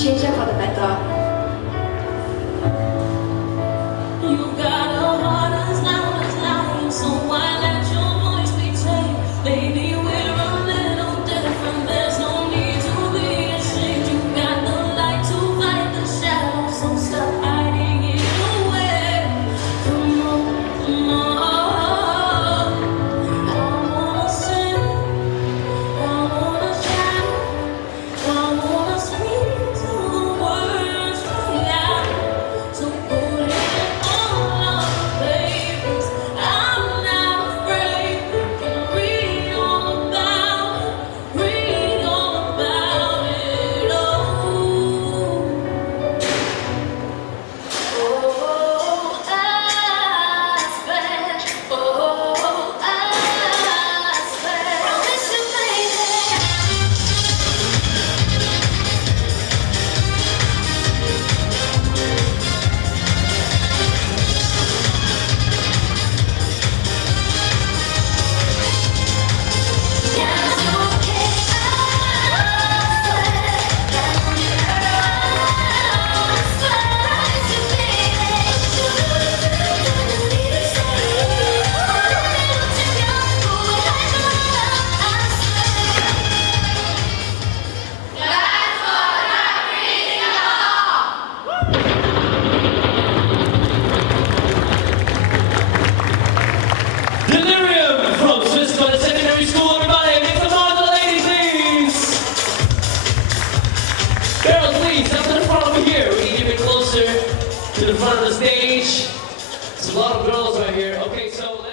change it for the better. You got a heart as loud as lion, so why let your voice be tamed? Baby, we're a little different. There's no need to be ashamed. You got the light to fight the shadows, so stop hiding it away. Come on, come on. I wanna sing, I wanna shout, I wanna speak till the words fly out. So put it all on the papers. I'm not afraid. You can read all about it. Read all about it. Oh, I swear. Oh, I swear. Promise you, baby. Delirium from Swiss College Secondary School, everybody. Make some noise for the ladies, please. Girls, please, up to the front over here. We need you a bit closer to the front of the stage. There's a lot of girls right here. Okay, so